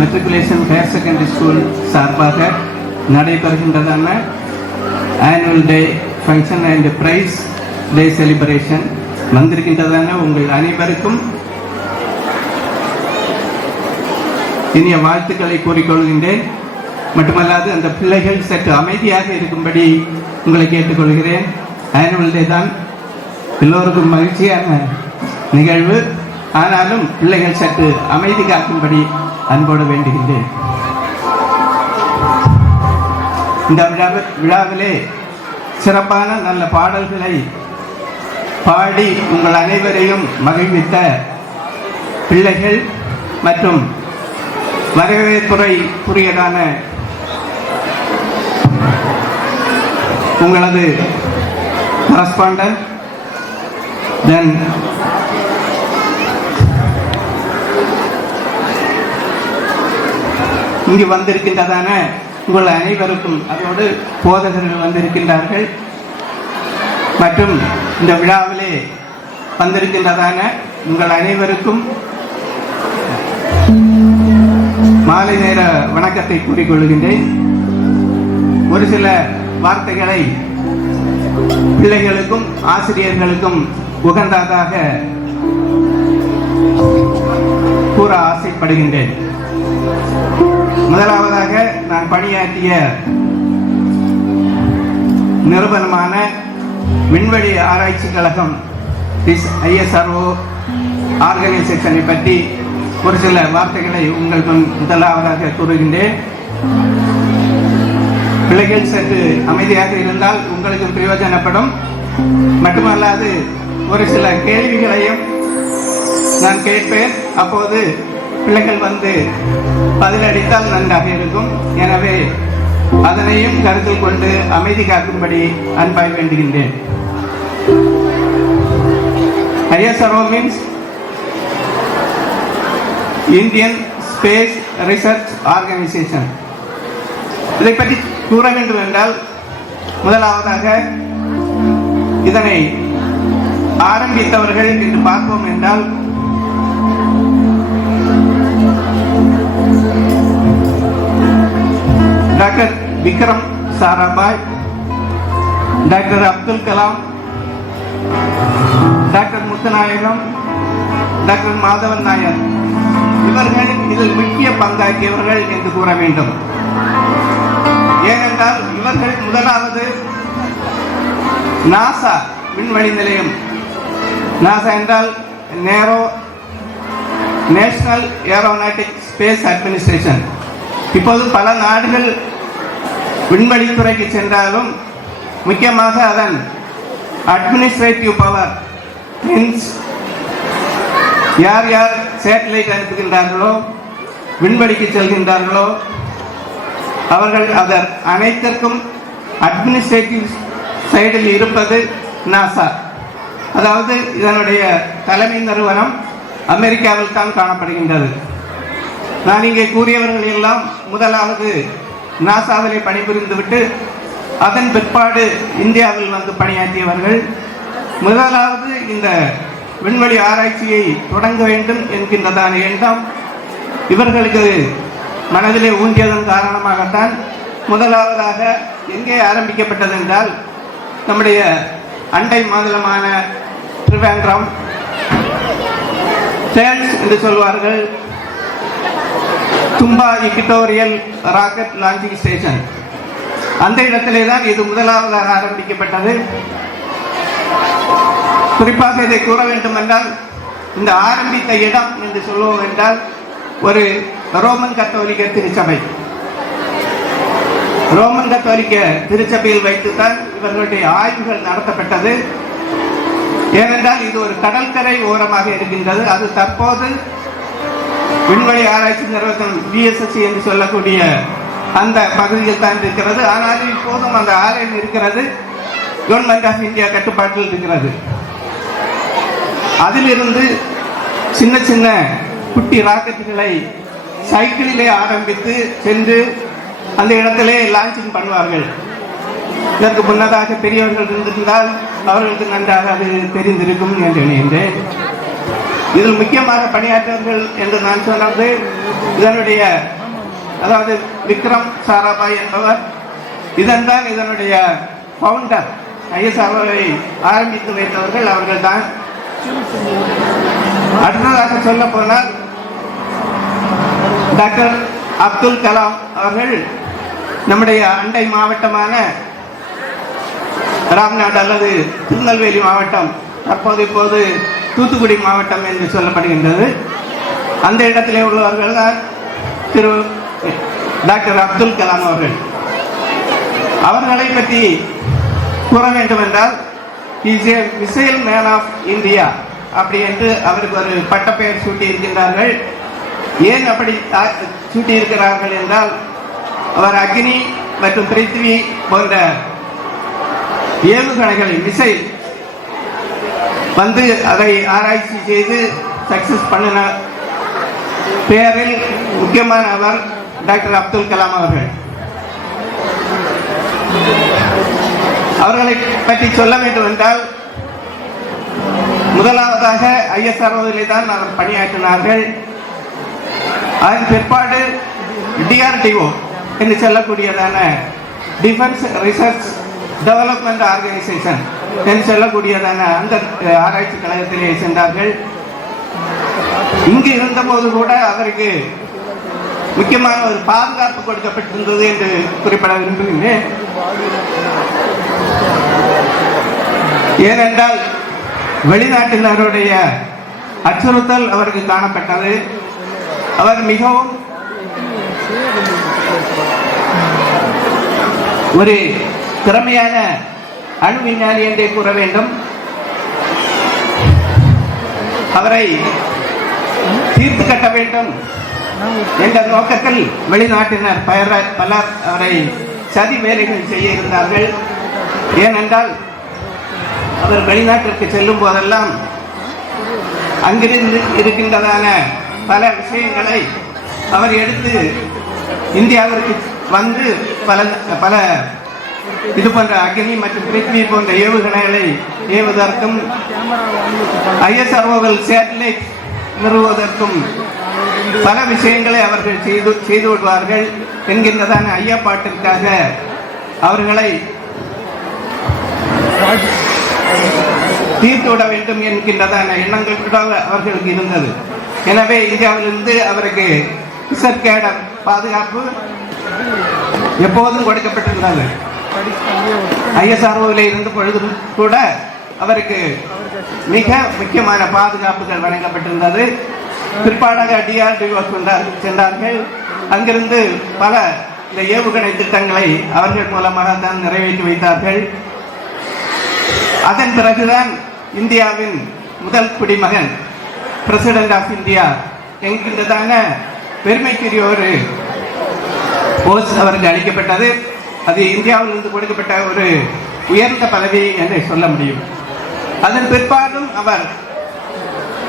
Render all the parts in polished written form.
Matriculation higher secondary school சார்பாக நடைபெறுகின்றதான annual day function and prize day celebration வந்திருக்கின்றதான உங்கள் அனைவருக்கும் இனிய வாழ்த்துக்களை கூறிக்கொள்கின்றேன். மட்டுமல்லாது அந்த பிள்ளைகள் சற்று அமைதியாக இருக்கும்படி உங்களை கேட்டுக்கொள்கிறேன். ஆனுவல் டே தான் எல்லோருக்கும் மகிழ்ச்சியான நிகழ்வு. ஆனாலும் பிள்ளைகள் சற்று அமைதி காக்கும்படி அன்போடு வேண்டுகின்றேன். இந்த விழாவிலே சிறப்பான நல்ல பாடல்களை பாடி உங்கள் அனைவரையும் மகிழ்வித்த பிள்ளைகள் மற்றும் வரவேற்புரைக்குரியதான உங்களது கரஸ்பாண்டன்ட் தென் இங்கு வந்திருக்கின்றதான உங்கள் அனைவருக்கும், அதோடு போதகர்கள் வந்திருக்கின்றார்கள் மற்றும் இந்த விழாவிலே வந்திருக்கின்றதான உங்கள் அனைவருக்கும் மாலை நேர வணக்கத்தை கூறிக்கொள்கின்றேன். ஒரு சில வார்த்தைகளை பிள்ளைகளுக்கும் ஆசிரியர்களுக்கும் உகந்ததாக கூற ஆசைப்படுகின்றேன். முதலாவதாக நான் பணியாற்றிய நிறுவனமான விண்வெளி ஆராய்ச்சி கழகம் ISRO ஆர்கனைசேஷனை பற்றி ஒரு சில வார்த்தைகளை உங்கள் முதலாவதாக கூறுகின்றேன். பிள்ளைகள் சற்று அமைதியாக இருந்தால் உங்களுக்கு பிரயோஜனப்படும். மட்டுமல்லாது ஒரு சில கேள்விகளையும் நான் கேட்பேன். அப்போது பிள்ளைகள் வந்து பதிலளித்தால் நன்றாக இருக்கும். எனவே அதனையும் கருத்தில் கொண்டு அமைதி காக்கும்படி அன்பாய் வேண்டுகின்றேன். ISRO means Indian Space Research Organization. இதை பற்றி கூற வேண்டும் என்றால் முதலாவதாக இதனை ஆரம்பித்தவர்கள் என்று பார்ப்போம் என்றால் doctor Vikram Sarabhai, doctor Abdul Kalam, doctor Muthunayagam, doctor Madhavan Nair இவர்கள் இதில் முக்கிய பங்காற்றியவர்கள் என்று கூற வேண்டும். ஏனென்றால் இவர்கள் முதலாவது நாசா விண்வெளி நிலையம், நாசா என்றால் நேஷனல் ஏரோநாட்டிக் ஸ்பேஸ் அட்மினிஸ்ட்ரேஷன். இப்போது பல நாடுகள் விண்வெளித்துறைக்கு சென்றாலும் முக்கியமாக அதன் அட்மினிஸ்ட்ரேட்டிவ் பவர் மீன்ஸ் யார் யார் சேட்டலைட் அனுப்புகின்றார்களோ, விண்வெளிக்கு செல்கின்றார்களோ அவர்கள் அதன் அனைத்திற்கும் அட்மினிஸ்ட்ரேட்டிவ் சைடில் இருப்பது நாசா. அதாவது இதனுடைய தலைமை நிறுவனம் அமெரிக்காவில் தான் காணப்படுகின்றது. நான் இங்கே கூறியவர்கள் எல்லாம் முதலாவது நாசாவிலே பணிபுரிந்துவிட்டு அதன் பிற்பாடு இந்தியாவில் வந்து பணியாற்றியவர்கள். முதலாவது இந்த விண்வெளி ஆராய்ச்சியை தொடங்க வேண்டும் என்கின்றதான எண்ணம் இவர்களுக்கு மனதிலே ஊன்றியதன் காரணமாகத்தான் முதலாவதாக எங்கே ஆரம்பிக்கப்பட்டது என்றால் நம்முடைய அண்டை மாநிலமான திருவேங்கரம் சேல்ஸ் என்று சொல்வார்கள், தும்பா இக்விட்டோரியல் ராக்கெட் லான்ச்சிங் ஸ்டேஷன், அந்த இடத்திலே தான் இது முதலாவதாக ஆரம்பிக்கப்பட்டது. குறிப்பாக இதை கூற வேண்டும் என்றால் இந்த ஆரம்பித்த இடம் என்று சொல்லுவோம் என்றால் ஒரு ரோமன் கத்தோலிக்க திருச்சபை. ரோமன் கத்தோலிக்க திருச்சபையில் வைத்துத்தான் இவர்களுடைய ஆய்வுகள் நடத்தப்பட்டது. ஏனென்றால் இது ஒரு கடற்கரை ஓரமாக இருக்கின்றது. அது தற்போது விண்வெளி ஆராய்ச்சி நிறுவனம் VSSC என்று சொல்லக்கூடிய அந்த பகுதியில் தான் இருக்கிறது. ஆனாலும் இப்போதும் அந்த ஆலயம் இருக்கிறது, கவர்மெண்ட் ஆஃப் இந்தியா கட்டுப்பாட்டில் இருக்கிறது. அதிலிருந்து சின்ன சின்ன குட்டி ராக்கெட்டுகளை சைக்கிளிலே ஆரம்பித்து சென்று அந்த இடத்திலே லான்ச்சிங் பண்ணுவார்கள். இதற்கு முன்னதாக பெரியவர்கள் இருந்திருந்தால் அவர்களுக்கு நன்றாக அது தெரிந்திருக்கும் என்று நினைக்கின்றேன். இதில் முக்கியமாக பணியாற்றவர்கள் என்று நான் சொன்னது இதனுடைய அதாவது விக்ரம் சாராபாய் என்பவர் இதன்தான் இதனுடைய ஃபவுண்டர். ஐஎஸ்ஆர்ஓவை ஆரம்பித்து வைத்தவர்கள் அவர்கள் தான். அடுத்ததாக சொல்ல போனால் டாக்டர் அப்துல் கலாம் அவர்கள் நம்முடைய அண்டை மாவட்டமான ராம்நாடு அல்லது திருநெல்வேலி மாவட்டம், இப்போது தூத்துக்குடி மாவட்டம் என்று சொல்லப்படுகின்றது. அந்த இடத்திலே உள்ளவர்கள் தான் திரு டாக்டர் அப்துல் கலாம் அவர்கள். அவர்களை பற்றி கூற வேண்டும் என்றால் is a missile man of India அப்படி என்று அவருக்கு ஒரு பட்டப்பெயர் சூட்டி இருக்கின்றார்கள். ஏன் அப்படி சூட்டி இருக்கிறார்கள் என்றால் அவர் அக்னி மற்றும் பிருத்திவி போன்ற ஏவுகணைகளை மிசைல் வந்து அதை ஆராய்ச்சி செய்து சக்சஸ் பண்ணின பெயரில் முக்கியமான அவர் டாக்டர் அப்துல் கலாம் அவர்கள். அவர்களை பற்றி சொல்ல வேண்டும் என்றால் முதலாவதாக ஐஎஸ்ஆர்ஓவிலே தான் அவர் பணியாற்றினார்கள். அதன் பிற்பாடு டிஆர்டிஓ என்று சொல்லக்கூடியதான டிஃபென்ஸ் ரிசர்ச் டெவலப்மெண்ட் ஆர்கனைசேஷன் என்று சொல்லக்கூடியதான அந்த ஆராய்ச்சி கழகத்திலே சென்றார்கள். இங்கு இருந்தபோது கூட அவருக்கு முக்கியமான ஒரு பாதுகாப்பு கொடுக்கப்பட்டிருந்தது என்று குறிப்பிட விரும்புகிறேன். ஏனென்றால் வெளிநாட்டினருடைய அச்சுறுத்தல் அவருக்கு காணப்பட்டது. அவர் மிகவும் ஒரு திறமையான அணு விஞ்ஞானி என்றே கூற வேண்டும். அவரை தீர்த்து கட்ட வேண்டும் என்ற நோக்கத்தில் வெளிநாட்டினர் பலர் அவரை சதி வேலைகள் செய்ய இருந்தார்கள். ஏனென்றால் அவர் வெளிநாட்டிற்கு செல்லும் போதெல்லாம் அங்கிருந்து இருக்கின்றதான பல விஷயங்களை அவர் எடுத்து இந்தியாவிற்கு வந்து பல இது போன்ற அக்னி மற்றும் பிருத்திவி போன்ற ஏவுகணைகளை ஏவுவதற்கும் ஐஎஸ்ஆர்ஓவில் சேட்டலைட் நிறுவுவதற்கும் பல விஷயங்களை அவர்கள் செய்து விடுவார்கள் என்கின்றதான ஐயப்பாட்டிற்காக அவர்களை தீர்த்து விட வேண்டும் என்கின்றதான எண்ணங்கள் கூட அவர்களுக்கு இருந்தது. எனவே இந்தியாவிலிருந்து அவருக்கு கேடர் பாதுகாப்பு எப்போதும் கொடுக்கப்பட்டிருந்தது. ஐஎஸ்ஆர்ஓவில் இருந்த பொழுதும் கூட அவருக்கு மிக முக்கியமான பாதுகாப்புகள் வழங்கப்பட்டிருந்தது. பிற்பாடாக டிஆர்டிஓ சென்றார்கள். அங்கிருந்து பல இந்த ஏவுகணை திட்டங்களை அவர்கள் மூலமாக தான் நிறைவேற்றி வைத்தார்கள். அதன் பிறகுதான் இந்தியாவின் முதல் குடிமகன் பிரசிடென்ட் ஆஃப் இந்தியா என்கின்றதான பெருமைக்குரிய ஒரு போஸ்ட் அவருக்கு அளிக்கப்பட்டது. அது இந்தியாவிலிருந்து கொடுக்கப்பட்ட ஒரு உயர்ந்த பதவி என்று சொல்ல முடியும். அதன் பிற்பாடும் அவர்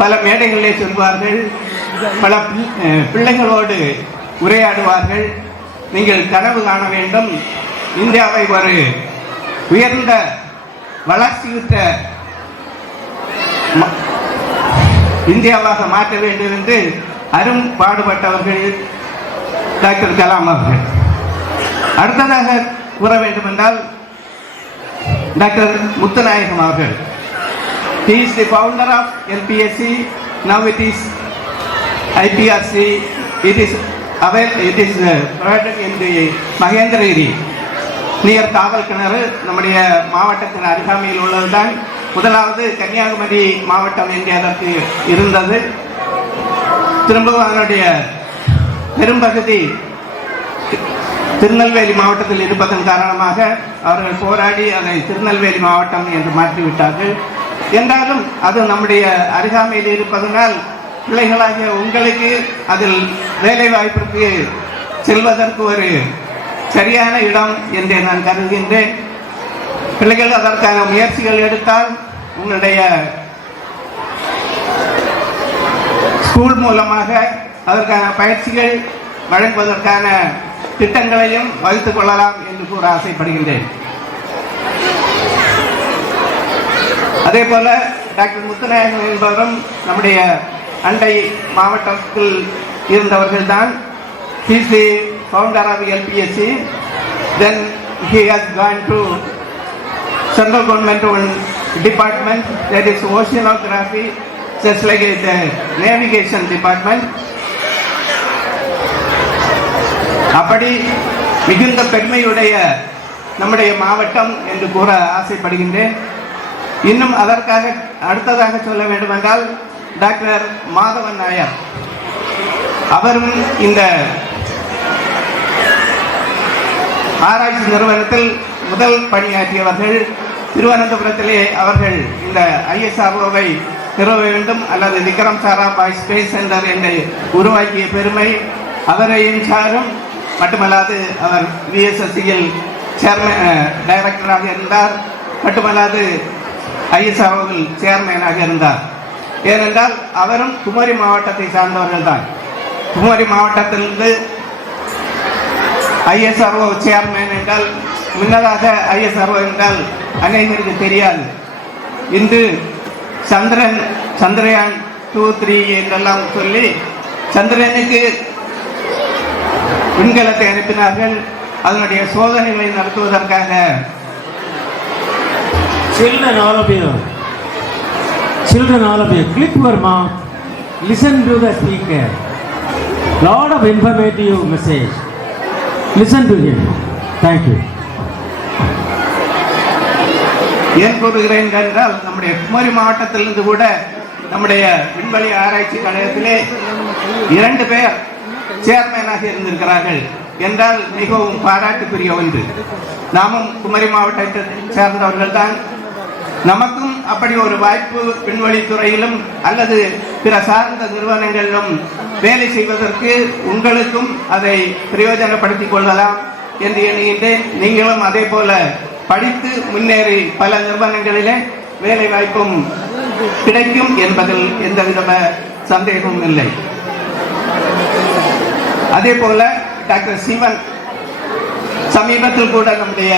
பல மேடைகளிலே சொல்வார்கள், பல பிள்ளைகளோடு உரையாடுவார்கள். நீங்கள் கனவு காண வேண்டும், இந்தியாவை ஒரு உயர்ந்த வளர்ச்சியுற்ற இந்தியாவாக மாற்ற வேண்டும் என்று அரும் பாடுபட்டவர்கள் டாக்டர் கலாம் அவர்கள். அடுத்ததாக கூற வேண்டும் என்றால் டாக்டர் முத்துநாயகம் அவர்கள். He is the founder of LPSC. Now it is IPRC. It is provided in the Mahendragiri near காவல் கிணறு. நம்முடைய மாவட்டத்தின் அருகாமையில் உள்ளதுதான். முதலாவது கன்னியாகுமரி மாவட்டம் என்று அதற்கு இருந்தது. திரும்பவும் அதனுடைய பெரும்பகுதி திருநெல்வேலி மாவட்டத்தில் இருப்பதன் காரணமாக அவர்கள் போராடி அதை திருநெல்வேலி மாவட்டம் என்று மாற்றிவிட்டார்கள். என்றாலும் அது நம்முடைய அருகாமையில் இருப்பதனால் பிள்ளைகளாகிய உங்களுக்கு அதில் வேலை வாய்ப்பிற்கு செல்வதற்கு ஒரு சரியான இடம் என்று நான் கருதுகின்றேன். பிள்ளைகள் அதற்கான முயற்சிகள் எடுத்தால் உங்களுடைய ஸ்கூல் மூலமாக அதற்கான பயிற்சிகள் வழங்குவதற்கான திட்டங்களையும் வகுத்துக் கொள்ளலாம் என்று கூற ஆசைப்படுகின்றேன். அதே போல டாக்டர் முத்துநாயகம் என்பவரும் நம்முடைய அண்டை மாவட்டத்தில் இருந்தவர்கள் தான். He is the founder of LPSC. Then he has gone to central government department, that is oceanography, just like the navigation department. அப்படி மிகுந்த பெருமையுடைய நம்முடைய மாவட்டம் என்று கூற ஆசைப்படுகின்றேன். இன்னும் அதற்காக அடுத்ததாக சொல்ல வேண்டும் என்றால் டாக்டர் மாதவன் நாயர் அவரும் இந்த ஆராய்ச்சி நிறுவனத்தில் முதல் பணியாற்றியவர்கள். திருவனந்தபுரத்திலே அவர்கள் இந்த ISRO-வை நிறுவ வேண்டும் அல்லது விக்ரம் சாராபாய் ஸ்பேஸ் சென்டர் என்று உருவாக்கிய பெருமை அவரையும் சாரும். மட்டுமல்லாது அவர் VSSC-யில் டைரக்டராக இருந்தார். மட்டுமல்லாது ISRO-வில் சேர்மேனாக இருந்தார். ஏனென்றால் அவரும் குமரி மாவட்டத்தை சார்ந்தவர்கள் தான். குமரி மாவட்டத்திலிருந்து ISRO சேர்மேன் என்றால் முன்னதாக ISRO என்றால் அநேகருக்கு தெரியாது. இன்று சந்திரயான் 2, 3 என்றெல்லாம் சொல்லி சந்திரனுக்கு விண்கலத்தை அனுப்பினார்கள். அதனுடைய சோதனைகளை நடத்துவதற்காக. Children, all of you, click your mouth, listen to the speaker. Lot of informative message. Listen to him. Thank you. ஏன் கூறுகிறேன் என்றால் நம்முடைய குமரி மாவட்டத்திலிருந்து கூட நம்முடைய விண்வெளி ஆராய்ச்சி கழகத்திலே 2 பேர் சேர்மேனாக இருந்திருக்கிறார்கள் என்றால் மிகவும் பாராட்டுக்குரிய ஒன்று. நாமும் குமரி மாவட்டத்தை சேர்ந்தவர்கள் தான். நமக்கும் அப்படி ஒரு வாய்ப்பு விண்வெளித்துறையிலும் அல்லது பிற சார்ந்த நிறுவனங்களிலும் வேலை செய்வதற்கு உங்களுக்கும் அதை பிரயோஜனப்படுத்திக் கொள்ளலாம் என்று எண்ணுகின்றேன். நீங்களும் அதே போல படித்து முன்னேறி பல நிறுவனங்களிலே வேலை வாய்ப்பும் கிடைக்கும் என்பதில் எந்தவித சந்தேகமும் இல்லை. அதே போல டாக்டர் சிவன் சமீபத்தில் கூட நம்முடைய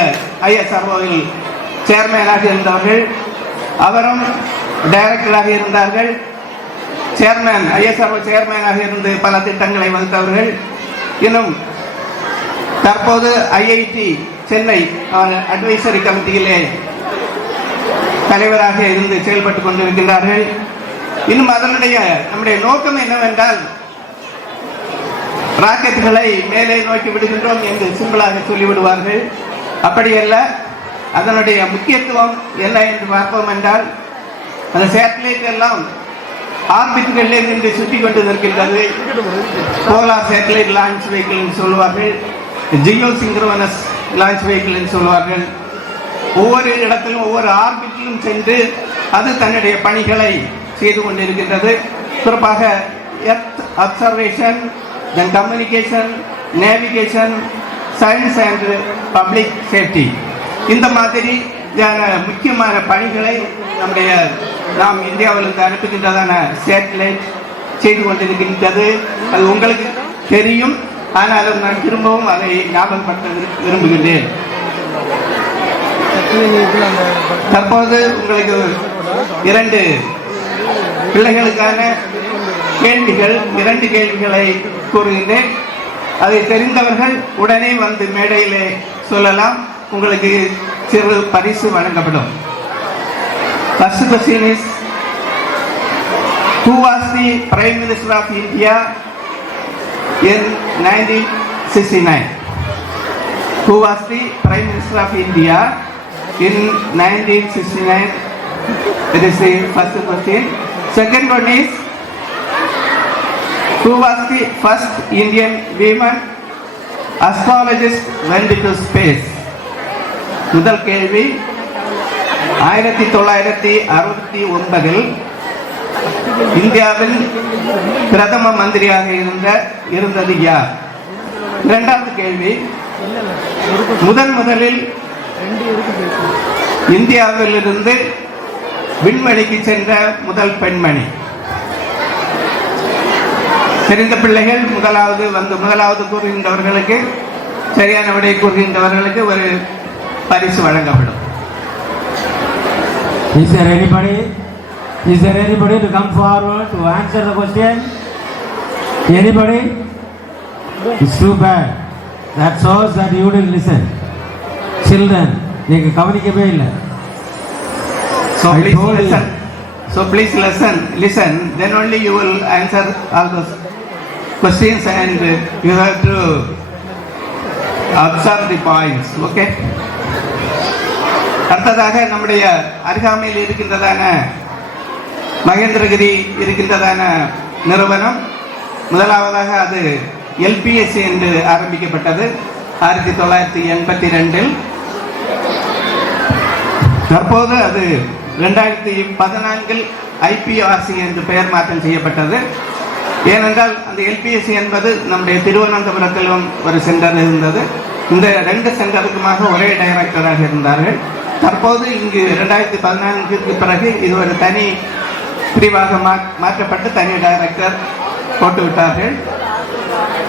ISRO-வில் சேர்மேனாக இருந்தவர்கள். அவரும் டைரக்டராக இருந்தார்கள். சேர்மேன் ISRO சேர்மேனாக இருந்து பல திட்டங்களை வகுத்தவர்கள். இன்னும் தற்போது IIT சென்னை அட்வைசரி கமிட்டியிலே தலைவராக இருந்து செயல்பட்டுக் கொண்டிருக்கின்றார்கள். இன்னும் அதனுடைய நம்முடைய நோக்கம் என்னவென்றால் ராக்கெட்டுகளை மேலே நோக்கி விடுகின்றோம் என்று சிம்பிளாக சொல்லிவிடுவார்கள். அப்படியல்ல, அதனுடைய முக்கியத்துவம் என்ன என்று பார்ப்போம் என்றால் அந்த சேட்டலைட் எல்லாம் ஆர்பிட்களிலே நின்று சுற்றி கொண்டு நிற்கின்றது. போலார் சேட்டலைட் லான்ச் வெஹிக்கிள் என்று சொல்வார்கள், ஜியோ சிங்க்ரோனஸ் லான்ச் வெஹிக்கிள் என்று சொல்வார்கள். ஒவ்வொரு இடத்திலும் ஒவ்வொரு ஆர்பிட்டிலும் சென்று அது தன்னுடைய பணிகளை செய்து கொண்டிருக்கின்றது. குறிப்பாக earth observation, then communication, navigation, science and public safety, இந்த மாதிரி முக்கியமான பணிகளை நாம் இந்தியாவிலிருந்து அனுப்புகின்றதான சேட்டலைட் செய்து கொண்டிருக்கின்றது. அது உங்களுக்கு தெரியும். ஆனாலும் நான் திரும்பவும் அதை ஞாபகப்படுத்த விரும்புகின்றேன். தற்போது உங்களுக்கு 2 பிள்ளைகளுக்கான கேள்விகள், 2 கேள்விகளை கூறுகின்றேன். அதை தெரிந்தவர்கள் உடனே வந்து மேடையிலே சொல்லலாம். உங்களுக்கு சிறு பரிசு வழங்கப்படும். First question is, who was the Prime Minister of India in 1969? Who was the Prime Minister of India in 1969? That is the first question. Second one is, who was the first Indian woman astrologist went to space? முதல் கேள்வி, 1969 இந்தியாவில் பிரதம மந்திரியாக இருந்தது யார்? இரண்டாவது கேள்வி, முதலில் இந்தியாவிலிருந்து விண்வெளிக்கு சென்ற முதல் பெண்மணி. தெரிந்த பிள்ளைகள் முதலாவது கூறுகின்றவர்களுக்கு, சரியான விடை கூறுகின்றவர்களுக்கு ஒரு பரிசு வழங்கப்படும். Is there anybody Is there anybody to come forward to answer the question? Anybody? It's too bad. That shows that you didn't listen. Children, நீங்க கவனிக்கவே இல்லை. So I please told you. listen. So please listen. Then only you will answer all those questions and you have to observe the points. Okay? அடுத்ததாக நம்முடைய அருகாமையில் இருக்கின்றதான மகேந்திரகிரி இருக்கின்றதான நிறுவனம் முதலாவதாக அது LPSC என்று ஆரம்பிக்கப்பட்டது 1982. தற்போது அது 2014 IPRC என்று பெயர் மாற்றம் செய்யப்பட்டது. ஏனென்றால் அந்த LPSC என்பது நம்முடைய திருவனந்தபுரத்திலும் ஒரு சென்டர் இருந்தது. இந்த 2 சென்டருக்குமாக ஒரே டைரக்டராக இருந்தார்கள். தற்போது இங்கு 2014க்கு பிறகு இது ஒரு தனி பிரிவாக மாற்றப்பட்டு தனி டைரக்டர் போட்டுவிட்டார்கள்.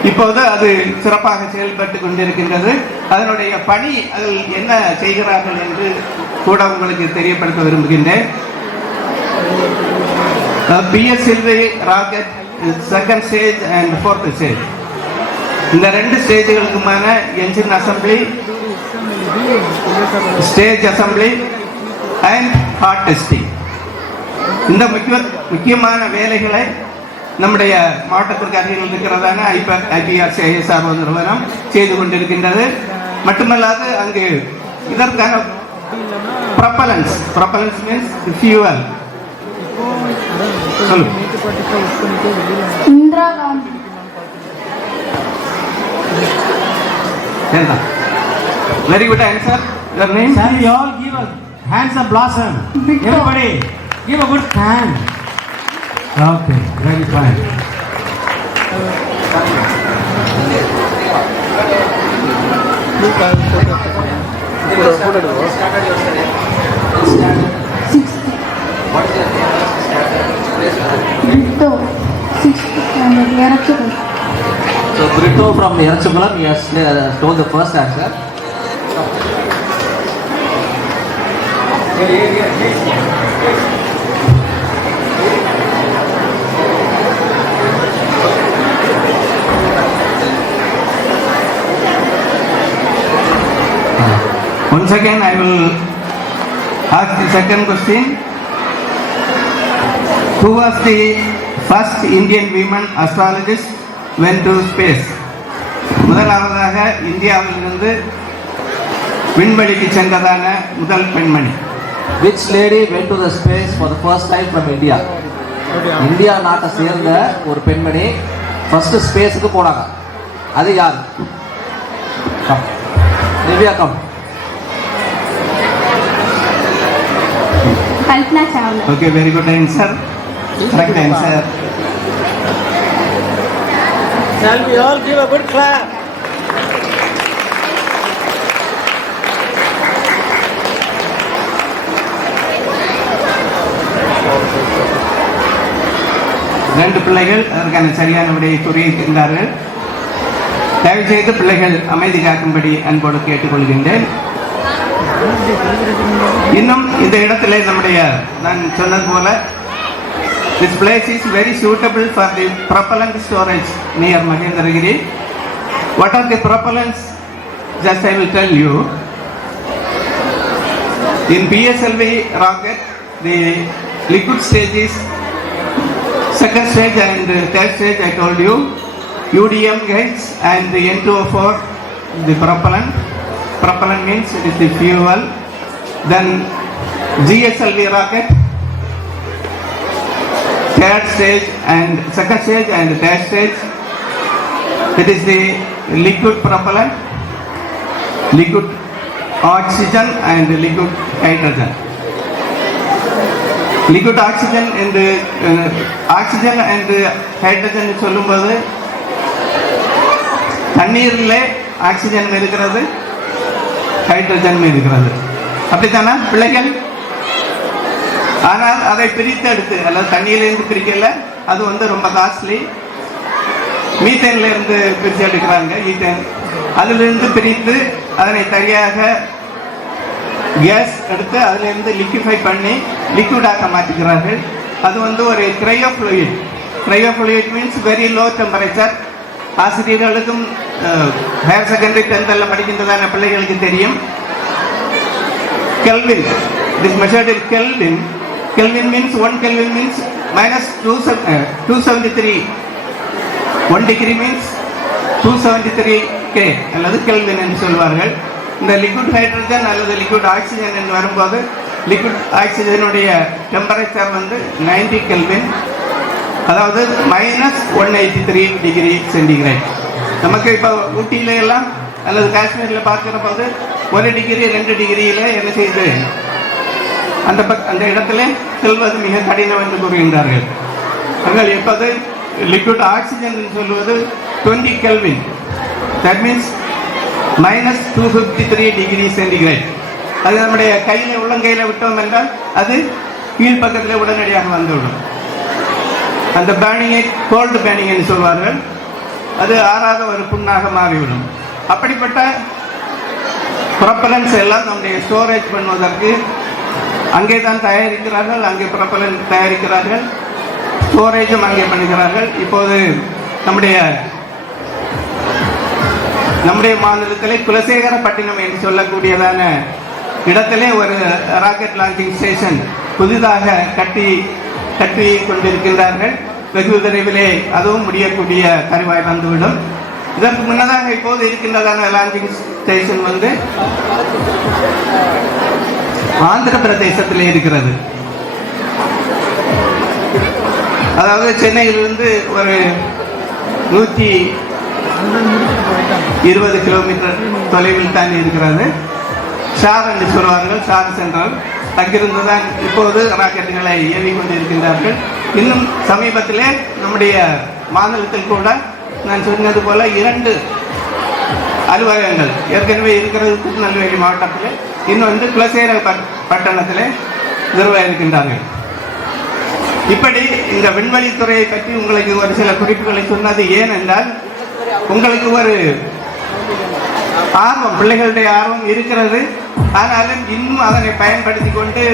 இப்போது அது சிறப்பாக செயல்பட்டு கொண்டிருக்கின்றது. அதனுடைய பணி அதில் என்ன செய்கிறார்கள் என்று கூட உங்களுக்கு தெரியப்படுத்த விரும்புகின்றேன். PSLV rocket second stage and fourth stage, இந்த 2 ஸ்டேஜுகளுக்குமான engine assembly, stage assembly and hard testing, இந்த முக்கியமான வேலைகளை நம்முடைய மாவட்டத்திற்கு அருகில் இருக்கிறதான IPRC ISRO நிறுவனம் செய்து கொண்டிருக்கின்றது. மட்டுமல்லாது அங்கு இதற்கான ப்ரொப்பலன்ஸ் மீன்ஸ் ஃபியூவல். சொல்லு. Indira Gandhi. Very good answer. Your name? Shall we all give a hands of blossom? Everybody, give a good hand. Okay, very fine. Brito, 6th standard, Yarachukulam. So Brito from Yarachukulam, he has told the first answer. Once again, I will ask the second question. Who was the first Indian woman astrologist went to space? முதலாவதாக இந்தியாவிலிருந்து விண்வெளிக்கு சென்றதான முதல் பெண்மணி. Which lady went to the space for the first time from India? India நாட்டை சேர்ந்த ஒரு பெண்மணி first ஸ்பேஸுக்கு போனாங்க. அது யார்? Come Divya, come. Kalpana Chawla. Okay, very good answer. Correct answer. Shall we all give a good clap? ரெண்டு பிள்ளைகள் அதற்கான சரியான விடையை கூறியிருக்கின்றார்கள். தயவு செய்து பிள்ளைகள் அமைதி காக்கும்படி அன்போடு கேட்டுக்கொள்கின்றேன். இன்னும் இந்த இடத்திலே நம்முடைய நான் சொன்னது போல this place is very suitable for the propellant storage near Mahendragiri. What are the propellants? Just I will tell you. In PSLV rocket, the liquid stage is second stage and third stage. I told you UDM gates and the N2O4 the propellant. Propellant means it is the fuel. Then GSLV rocket, third stage and second stage and third stage, it is the liquid propellant, liquid oxygen and liquid hydrogen. Liquid oxygen and hydrogen சொல்லும்போது தண்ணீரிலே oxygen இருக்கிறது, hydrogen இருக்கிறது. அப்படித்தானா பிள்ளைகள்? ஆனால் அதை பிரித்து எடுத்து அல்லது தண்ணியிலிருந்து பிரிக்கல, அது ரொம்ப காஸ்ட்லி. மீத்தேன்ல இருந்து பிரித்து எடுக்கிறாங்க, ஈத்தேன். அதிலிருந்து பிரித்து அதனை தனியாக கேஸ் எடுத்து அதிலிருந்து லிக்விஃபை பண்ணி லிக்விடாக மாற்றுகிறார்கள். அது வந்து ஒரு கிரையோஃப்ளூயிட். கிரையோஃப்ளூயிட் மீன்ஸ் வெரி லோ டெம்பரேச்சர். ஆசிரியர்களுக்கும் ஹையர் செகண்டரி 10th எல்லாம் படிக்கின்றதான பிள்ளைகளுக்கு தெரியும். Kelvin, it is measured in Kelvin. Kelvin means 1 Kelvin means minus 273. 1 degree means 273 K அல்லது கெல்வின் என்று சொல்வார்கள். இந்த லிக்விட் ஹைட்ரஜன் அல்லது லிக்விட் ஆக்சிஜன் என்று வரும்போது லிக்விட் ஆக்சிஜனுடைய டெம்பரேச்சர் வந்து 90 கெல்வின், அதாவது -183 டிகிரி சென்டிகிரேட். நமக்கு இப்போ ஊட்டியில எல்லாம் அல்லது காஷ்மீரில் பார்க்கிற போது 1 டிகிரி 2 டிகிரியில என்ன செய்யுது, அந்த இடத்துல செல்வது மிக கடினம் என்று கூறுகின்றார்கள். நாங்கள் எப்போது லிக்விட் ஆக்சிஜன் சொல்வது 20 kelvin, that means -253 degree centigrade. அது நம்முடைய கையில் உள்ளங்கையில் விட்டோம் என்றால் அது கீழ்ப்பக்கத்தில் உடனடியாக வந்துவிடும். அந்த பேர்னிங்கை கோல்டு பேர்னிங் என்று சொல்வார்கள். அது ஆறாத ஒரு புண்ணாக மாறிவிடும். அப்படிப்பட்ட ப்ரொப்பலன்ஸ் எல்லாம் நம்முடைய ஸ்டோரேஜ் பண்ணுவதற்கு அங்கே தான் தயாரிக்கிறார்கள். அங்கே ப்ரொப்பலன் தயாரிக்கிறார்கள், ஸ்டோரேஜும் அங்கே பண்ணுகிறார்கள். இப்போது நம்முடைய மாநிலத்திலே குலசேகரப்பட்டினம் என்று சொல்லக்கூடியதான இடத்திலே ஒரு ராக்கெட் லான்ச்சிங் ஸ்டேஷன் புதிதாக கட்டி கொண்டிருக்கின்றார்கள். வெகு விரைவிலே அதுவும் முடியக்கூடிய தருவாய் வந்துவிடும். இதற்கு முன்னதாக இப்போது இருக்கின்றதான லான்ச்சிங் ஸ்டேஷன் வந்து ஆந்திர பிரதேசத்தில் இருக்கிறது. அதாவது சென்னையிலிருந்து ஒரு 120 கிலோமீட்டர் தொலைவில் தான் இருக்கிறது. ஷார் என்று சொல்வார்கள், ஷார் சென்ட்ரல். அங்கிருந்து தான் இப்போது ராக்கெட்டுகளை ஏவி கொண்டிருக்கின்றார்கள். இன்னும் சமீபத்திலே நம்முடைய மாநிலத்தில் கூட நான் சொன்னது போல 2 அலுவலகங்கள் ஏற்கனவே இருக்கிறது. திருநெல்வேலி மாவட்டத்தில் இன்னொன்று குலசேகரப்பட்டினத்திலே நிறுவ இருக்கின்றார்கள். இப்படி இந்த விண்வெளித்துறையை பற்றி உங்களுக்கு ஒரு சில குறிப்புகளை சொன்னது ஏன் என்றால், உங்களுக்கு ஒரு ஆர்வம், பிள்ளைகளுடைய ஆர்வம் இருக்கிறது. ஆனாலும் இன்னும் அதனை பயன்படுத்தி கொண்டு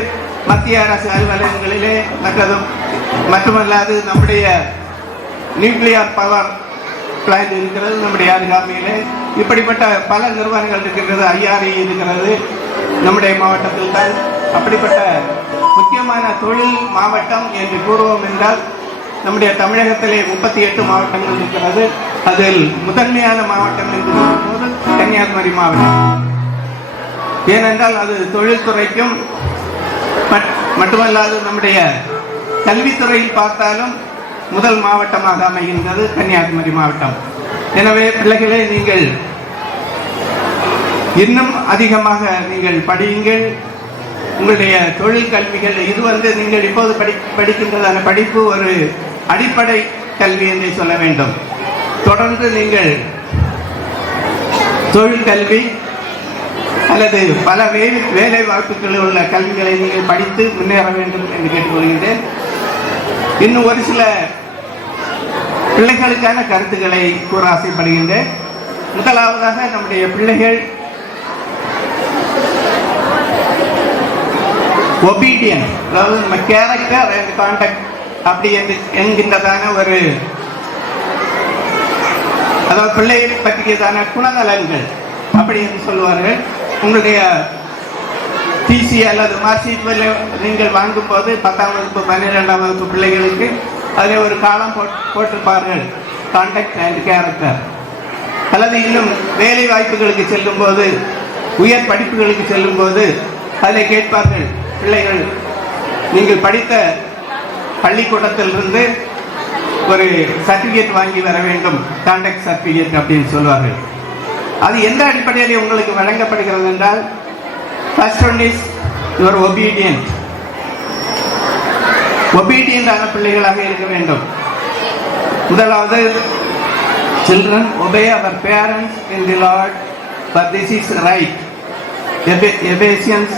மத்திய அரசு அலுவலகங்களிலே மட்டுமல்லாது நம்முடைய நியூக்ளியர் பவர் பிளான்ட் இருக்கிறது நம்முடைய அருகாமையிலே. இப்படிப்பட்ட பல நிறுவனங்கள் இருக்கின்றது. IRE இருக்கிறது நம்முடைய மாவட்டத்தில் தான். அப்படிப்பட்ட முக்கியமான தொழில் மாவட்டம் என்று கூறுவோம் என்றால் நம்முடைய தமிழகத்திலே 38 மாவட்டங்கள் இருக்கிறது. அதில் முதன்மையான மாவட்டம் என்று கூறும்போது கன்னியாகுமரி மாவட்டம். ஏனென்றால் அது தொழில்துறைக்கும் மட்டுமல்லாது நம்முடைய கல்வித்துறையில் பார்த்தாலும் முதல் மாவட்டமாக அமைகின்றது கன்னியாகுமரி மாவட்டம். எனவே பிள்ளைகளே, நீங்கள் இன்னும் அதிகமாக நீங்கள் படியுங்கள். உங்களுடைய தொழில் கல்விகள் இது வந்து நீங்கள் இப்போது படிக்கின்றதான படிப்பு ஒரு அடிப்படை கல்வி என்று சொல்ல வேண்டும். தொடர்ந்து நீங்கள் தொழில் கல்வி அல்லது பல வேலை வாய்ப்புகளில் உள்ள கல்விகளை நீங்கள் படித்து முன்னேற வேண்டும் என்று கேட்டுக்கொள்கின்றேன். இன்னும் ஒரு சில பிள்ளைகளுக்கான கருத்துக்களை கூற ஆசைப்படுகின்றேன். முதலாவதாக நம்முடைய பிள்ளைகள் ஒபீடியன்ஸ், அதாவது நம்ம கேரக்டர் அண்ட் கான்டாக்ட் அப்படி என்கின்றதான ஒரு, அதாவது பிள்ளையை பற்றியதான குணநலன்கள் அப்படி என்று சொல்லுவார்கள். உங்களுடைய டிசி அல்லது மார்க் ஷீட் நீங்கள் வாங்கும் போது 10ஆம் வகுப்பு 12ஆம் வகுப்பு பிள்ளைகளுக்கு அதில் ஒரு காலம் போட்டிருப்பார்கள், கான்டாக்ட் அண்ட் கேரக்டர். அல்லது இன்னும் வேலை வாய்ப்புகளுக்கு செல்லும் போது, உயர் படிப்புகளுக்கு செல்லும் போது அதில் கேட்பார்கள், பிள்ளைகள் நீங்கள் படித்த பள்ளிக்கூடத்திலிருந்து ஒரு சர்டிஃபிகேட் வாங்கி வர வேண்டும், கான்டாக்ட் சர்டிஃபிகேட் அப்படின்னு சொல்வார்கள். அது எந்த அடிப்படையில் உங்களுக்கு வழங்கப்படுகிறது என்றால், ஃபர்ஸ்ட் ஒன் இஸ் யுவர் ஒபீடியன்டான பிள்ளைகளாக இருக்க வேண்டும். முதலாவது, children obey our parents in the Lord, for this is right. Ephesians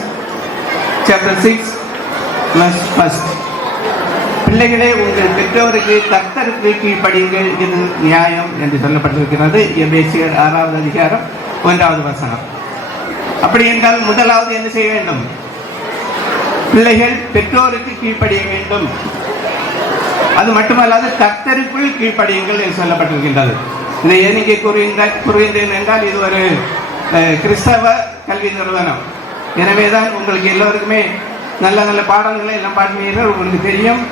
chapter 6 verse 1. பிள்ளைகளே, உங்கள் பெற்றோருக்கு கர்த்தருக்கு கீழ்ப்படியுங்கள், இது நியாயம் என்று சொல்லப்பட்டிருக்கிறது. எபேசியர் 6வது அதிகாரம் 1வது வசனம். அப்படி என்றால் முதலாவது என்ன செய்ய வேண்டும்? பிள்ளைகள் பெற்றோருக்கு கீழ்ப்படிய வேண்டும். அது மட்டுமல்லாது கர்த்தருக்குள் கீழ்ப்படியுங்கள் என்று சொல்லப்பட்டிருக்கின்றது. இதை ஏன் இங்கே கூறுகின்றேன் என்றால் இது ஒரு கிறிஸ்தவ கல்வி நிறுவனம். எனவேதான் உங்களுக்கு எல்லோருக்குமே நல்ல நல்ல பாடல்களை எல்லாம் பாடுவீர்கள், உங்களுக்கு தெரியும்.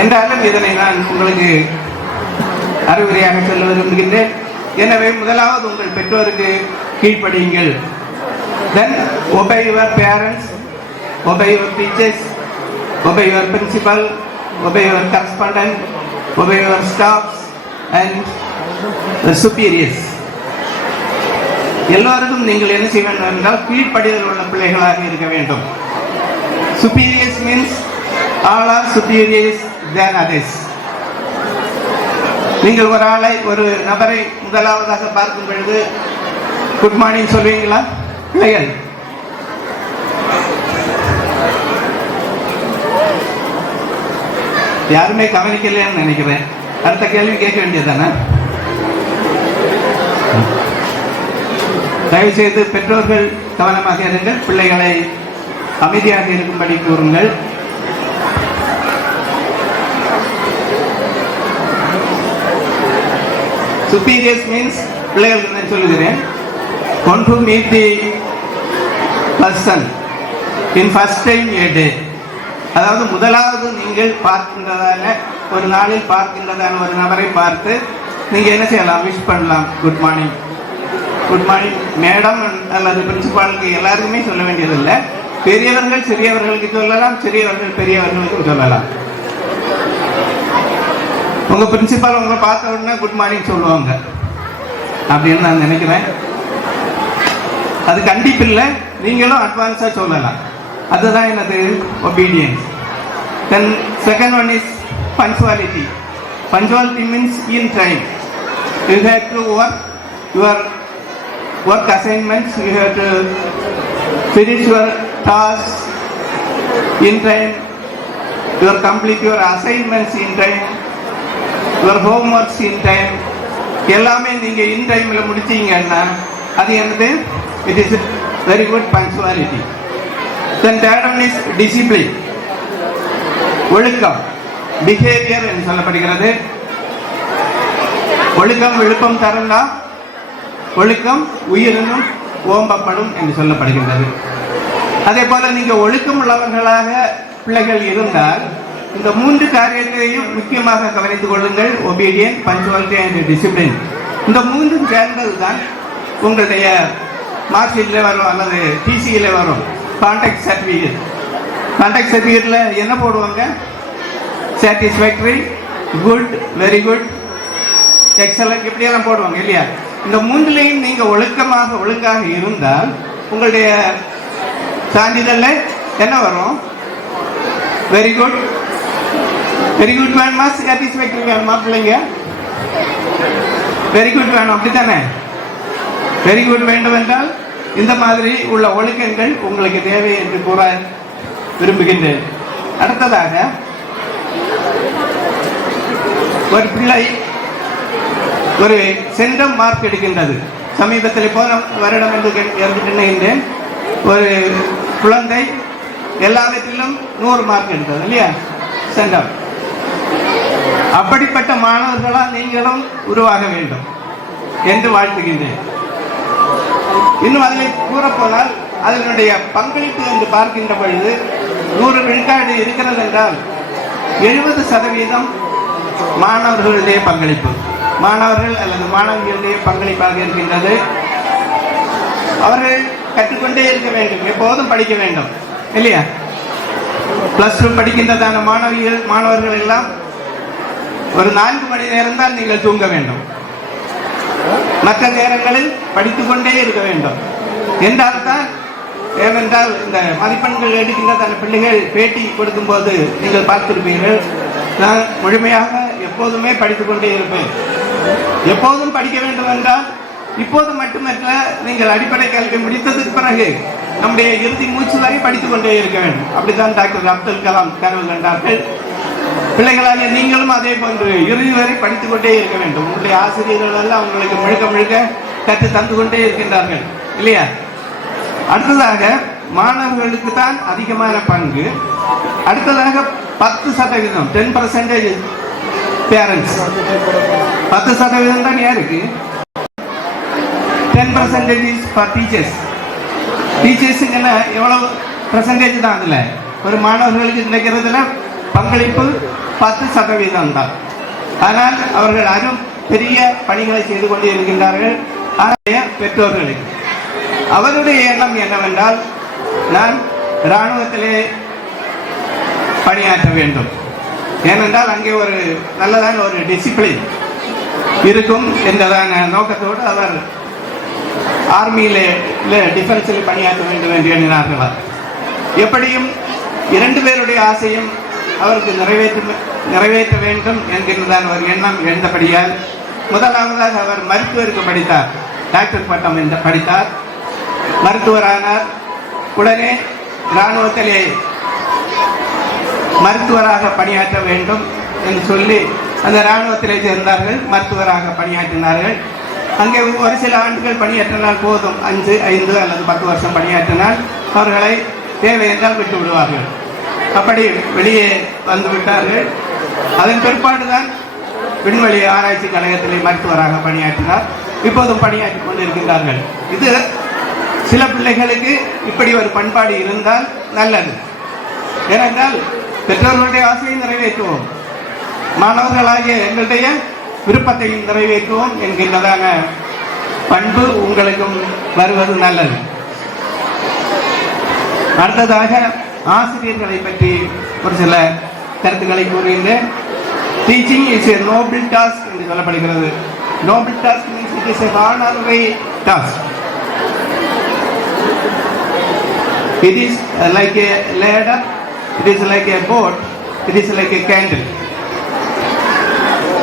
என்றாலும் இதனை நான் உங்களுக்கு அறிவுரையாக சொல்ல விரும்புகின்றேன். எனவே முதலாவது உங்கள் பெற்றோருக்கு கீழ்ப்படியுங்கள். Then obey your parents, obey your teachers, obey your principal, obey your correspondent, obey your staffs and the superiors. எல்லோருக்கும் நீங்கள் என்ன செய்ய வேண்டும் என்றால் கீழ்ப்படிதல் உள்ள பிள்ளைகளாக இருக்க வேண்டும். Superiors means all are superiors than others. நீங்கள் ஒரு நபரை முதலாவதாக பார்க்கும் பொழுது குட் மார்னிங் சொல்வீங்களா பிள்ளைகள்? யாருமே கவனிக்கலைன்னு நினைக்கிறேன். அடுத்த கேள்வி கேட்க வேண்டியதானே? தயவு செய்து பெற்றோர்கள் கவனமாக இருங்கள். பிள்ளைகளை அமைதியாக இருக்கும்படி கூறுங்கள். Superiors means பிள்ளைகளுக்கு நான் சொல்லுகிறேன், one to meet the person in first time a day. அதாவது முதலாவது நீங்கள் பார்க்கின்றதான ஒரு நாளில் பார்க்கின்றதான ஒரு நபரை பார்த்து நீங்கள் என்ன செய்யலாம்? விஷ் பண்ணலாம். Good morning, good morning madam அல்லது பிரின்சிபாலுக்கு எல்லாருக்குமே சொல்ல வேண்டியதில்லை. பெரியவர்கள் சிறியவர்களுக்கு சொல்லலாம், சிறியவர்கள் பெரியவர்களுக்கு சொல்லலாம். உங்க பிரின்சிபால் உங்களை பார்த்த உடனே குட் மார்னிங் சொல்லுவாங்க அப்படின்னு நான் நினைக்கிறேன். அது கண்டிப்பில்லை, நீங்களும் அட்வான்ஸா சொல்லலாம். அதுதான் எனது obedience. Then second one is punctuality. Punctuality means in time. You have to work your work assignments, you have to finish your tasks in time, you complete your assignments in time, your homeworks in time. எல்லாமே நீங்க இன் டைம்ல முடிச்சீங்கன்னா அது என்னது? It is very good punctuality. Then third one is discipline. ஒழுக்கம், behavior என்று சொல்லப்படுகிறது. ஒழுக்கம் விழுப்பம் தரண்டா, ஒழுக்கம் உயிரினும் ஓம்பப்படும் என்று சொல்லப்படுகின்றது. அதே போல நீங்க ஒழுக்கம் உள்ளவர்களாக பிள்ளைகள் இருந்தால் இந்த மூன்று காரியங்களையும் முக்கியமாக கவனித்துக் கொள்ளுங்கள். Obedient, punctuality and discipline. இந்த மூன்றும் சேர்ந்ததுதான் உங்களுடைய மார்க் ஷீட்ல வரும் அல்லது டிசியில வரும் கான்டாக்ட் சர்டிபிகேட். கான்டாக்ட் சர்டிபிகேட்ல என்ன போடுவாங்க? Satisfactory, good, very good, excellent, இப்படியெல்லாம் போடுவாங்க இல்லையா? இந்த மூன்றிலையும் நீங்க ஒழுங்காக இருந்தால் உங்களுடைய சான்றிதழ்ல என்ன வரும்? Very good. வெரி குட் வேணுமா? சாட்டிஸ்ஃபேக்டரி வேணுமா? பிள்ளைங்க வெரி குட் வேணும், அப்படித்தானே? வெரி குட் வேண்டும் என்றால் இந்த மாதிரி உள்ள ஒழுக்கங்கள் உங்களுக்கு தேவை என்று கூற விரும்புகின்றேன். அடுத்ததாக ஒரு பிள்ளை ஒரு சென்டம் மார்க் எடுக்கின்றது. சமீபத்தில் போன வருடம் என்று நினைக்கின்றேன், ஒரு குழந்தை எல்லாவற்றிலும் 100 மார்க் எடுத்தது இல்லையா? சென்டம். அப்படிப்பட்ட மாணவர்களா நீங்களும் உருவாக வேண்டும் என்று வாழ்த்துகின்றேன். இன்னும் அதில் கூறப்போனால் அதனுடைய பங்களிப்பு என்று பார்க்கின்ற பொழுது 100 விழுக்காடு இருக்கிறது என்றால் 70% மாணவர்களுடைய பங்களிப்பு, மாணவர்கள் அல்லது மாணவிகளுடைய பங்களிப்பாக இருக்கின்றது. அவர்கள் கற்றுக்கொண்டே இருக்க வேண்டும், எப்போதும் படிக்க வேண்டும் இல்லையா? +2 படிக்கின்றதான மாணவர்கள் எல்லாம் ஒரு 4 மணி நேரம் தான் நீங்கள் தூங்க வேண்டும். மற்ற நேரங்களில் படித்துக்கொண்டே இருக்க வேண்டும் என்றால்தான். ஏனென்றால் இந்த மதிப்பெண்கள் எடுக்கின்றதான பிள்ளைகள் பேட்டி கொடுக்கும் போது நீங்கள் பார்த்திருப்பீர்கள், நான் முழுமையாக எப்போதுமே படித்துக்கொண்டே இருப்பேன். எப்போதும் படிக்க வேண்டும் என்றால் இப்போது மட்டுமல்ல, நீங்கள் அடிப்படை கல்வி முடித்ததுக்கு பிறகு நம்முடைய இறுதி மூச்சு வரை படித்துக் கொண்டே இருக்க வேண்டும். அப்படித்தான் டாக்டர் அப்துல் கலாம் கனவு கண்டார்கள். பிள்ளைகளாக நீங்களும் அதே போன்று இறுதி வரை படித்துக் கொண்டே இருக்க வேண்டும். உங்களுடைய ஆசிரியர்கள் எல்லாம் உங்களுக்கு முழுக்க கற்று தந்து கொண்டே இருக்கின்றார்கள் இல்லையா? அடுத்ததாக மாணவர்களுக்கு தான் அதிகமான பங்கு. அடுத்ததாக 10%, 10% பேரண்ட்ஸ். 10% தான் யாருக்கு? 10% இஸ் ஃபார் டீச்சர்ஸ். டீச்சர்ஸுங்கன்னா எவ்வளவு பெர்சன்டேஜ் தான் அதில் ஒரு மாணவர்களுக்கு கிடைக்கிறதுல பங்களிப்பு 10% தான். ஆனால் அவர்கள் அரும் பெரிய பணிகளை செய்து கொண்டு இருக்கின்றார்கள். ஆனால் பெற்றோர்களுக்கு அவருடைய எண்ணம் என்னவென்றால், நான் இராணுவத்திலே பணியாற்ற வேண்டும், ஏனென்றால் அங்கே ஒரு நல்லதான ஒரு டிசிப்ளின் இருக்கும் என்றதான நோக்கத்தோடு அவர் ஆர்மியிலே டிஃபென்ஸில் பணியாற்ற வேண்டும் என்று எண்ணினார்களா. எப்படியும் 2 பேருடைய ஆசையும் அவருக்கு நிறைவேற்ற வேண்டும் என்கின்றதான ஒரு எண்ணம் எழுந்தபடியால் முதலாவதாக அவர் மருத்துவருக்கு படித்தார். டாக்டர் பட்டம் என்று படித்தார், மருத்துவரானார். உடனே இராணுவத்திலே மருத்துவராக பணியாற்ற வேண்டும் என்று சொல்லி அந்த இராணுவத்திலே சேர்ந்தார்கள். மருத்துவராக பணியாற்றினார்கள். அங்கே ஒரு சில ஆண்டுகள் பணியாற்றினால் போதும், 5 அல்லது 10 வருஷம் பணியாற்றினால் அவர்களை தேவை என்றால் விட்டு விடுவார்கள். அப்படி வெளியே வந்து விட்டார்கள். அதன் பிற்பாடுதான் விண்வெளி ஆராய்ச்சி கழகத்திலே மருத்துவராக பணியாற்றினார். இப்போதும் பணியாற்றி கொண்டிருக்கின்றார்கள். இது சில பிள்ளைகளுக்கு இப்படி ஒரு பண்பாடு இருந்தால் நல்லது. ஏனென்றால் பெற்றோர்களுடைய ஆசையை நிறைவேற்றுவோம், மாணவர்களாகிய எங்களுடைய விருப்பத்தையும் நிறைவேற்றுவோம் என்கின்றதான பண்பு உங்களுக்கும் வருவது நல்லது. அடுத்ததாக ஆசிரியர்களை பற்றி ஒரு சில கருத்துக்களை கூறுகின்றேன். Teaching is a noble task என்று சொல்லப்படுகிறது. noble task means it is a honorary task. It is like a ladder, it is like a boat, it is like a candle.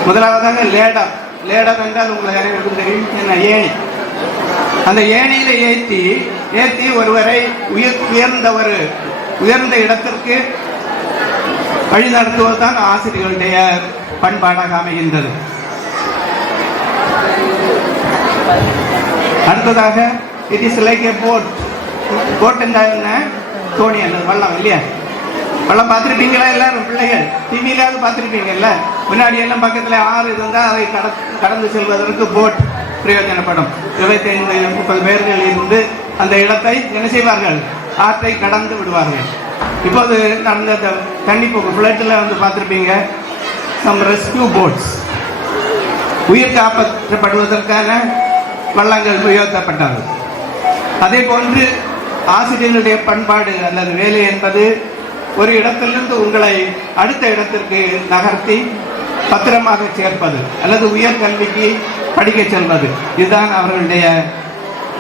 முதலாவதாக லேடர். லேடர் என்றால் உங்களுக்கு அனைவருக்கும் தெரியும், என்ன, ஏணி. அந்த ஏணியில ஏற்றி ஒருவரை உயர்ந்த இடத்திற்கு வழி நடத்துவதுதான் ஆசிரியர்களுடைய பண்பாடாக அமைகின்றது. அடுத்ததாக it is like A boat. Boat என்றால் என்ன? தோணி அல்லது வள்ளம், இல்லையா? வள்ளம் பார்த்துருப்பீங்களா எல்லாரும்? பிள்ளைகள் டிவியிலாவது பார்த்துருப்பீங்கல்ல. முன்னாடி எல்லாம் பக்கத்தில் ஆறு இருந்தால் அதை கடந்து செல்வதற்கு போட் பிரயோஜனப்படும். 25-30 பேர்கள் இருந்து அந்த இடத்தை என்ன செய்வார்கள்? ஆற்றை கடந்து விடுவார்கள். இப்போது நடந்த தண்ணி போக்கு ஃப்ளட்டில் வந்து பார்த்துருப்பீங்க, சம் ரெஸ்கியூ போட்ஸ், உயிர் காப்பாற்றப்படுவதற்கான வள்ளங்கள் உயர்த்தப்பட்டது. அதே போன்று ஆசிரியர்களுடைய பண்பாடு அல்லது வேலை என்பது ஒரு இடத்திலிருந்து உங்களை அடுத்த இடத்திற்கு நகர்த்தி பத்திரமாக சேர்ப்பது அல்லது உயர்கல்விக்கு படிக்க செல்வது, இதுதான் அவர்களுடைய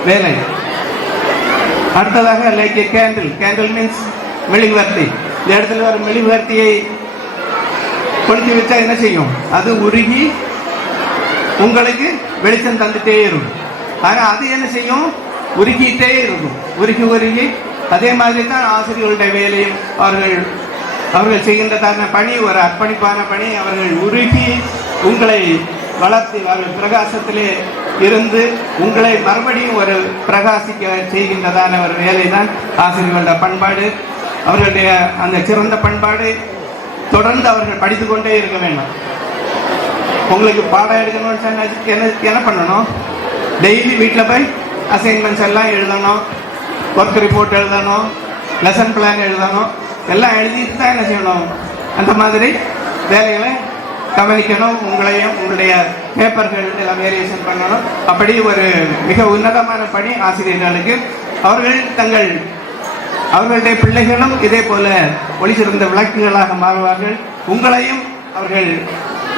வேலை. அடுத்ததாக லைக் ஏ கேண்டில். கேண்டில் மீன்ஸ் மெழுகுவர்த்தி. இந்த இடத்துல ஒரு மெழுகுவர்த்தியை கொளுத்தி வச்சா என்ன செய்யும்? அது உருகி உங்களுக்கு வெளிச்சம் தந்துட்டே இருக்கும். ஆனால் அது என்ன செய்யும்? உருகிட்டே இருக்கும். உருகி அதே மாதிரி தான் ஆசிரியர்களுடைய வேலையும் அவர்கள் செய்கின்றதான பணி ஒரு அர்ப்பணிப்பான பணி. அவர்கள் உருகி உங்களை வளர்த்தி அவர்கள் பிரகாசத்திலே இருந்து உங்களை மறுபடியும் ஒரு பிரகாசிக்க செய்கின்றதான ஒரு வேலை தான் ஆசிரியர்களுடைய பண்பாடு. அவர்களுடைய அந்த சிறந்த பண்பாடு தொடர்ந்து அவர்கள் படித்துக்கொண்டே இருக்க வேண்டும். உங்களுக்கு பாடம் எடுக்கணும்னு சொன்னா என்ன பண்ணணும்? டெய்லி வீட்டில் போய் அசைன்மெண்ட்ஸ் எல்லாம் எழுதணும், ஒர்க் ரிப்போர்ட் எழுதணும், லெசன் பிளான் எழுதணும். எல்லாம் எழுதிட்டு தான் என்ன செய்யணும்? அந்த மாதிரி வேலைகளை கவனிக்கணும். உங்களையும் உங்களுடைய பேப்பர்கள் எல்லாம் வேரியேஷன் பண்ணணும். அப்படி ஒரு மிக உன்னதமான பணி ஆசிரியர்களுக்கு. அவர்களுடைய பிள்ளைகளும் இதே போல ஒளி சிறந்த விளக்குகளாக மாறுவார்கள். உங்களையும் அவர்கள்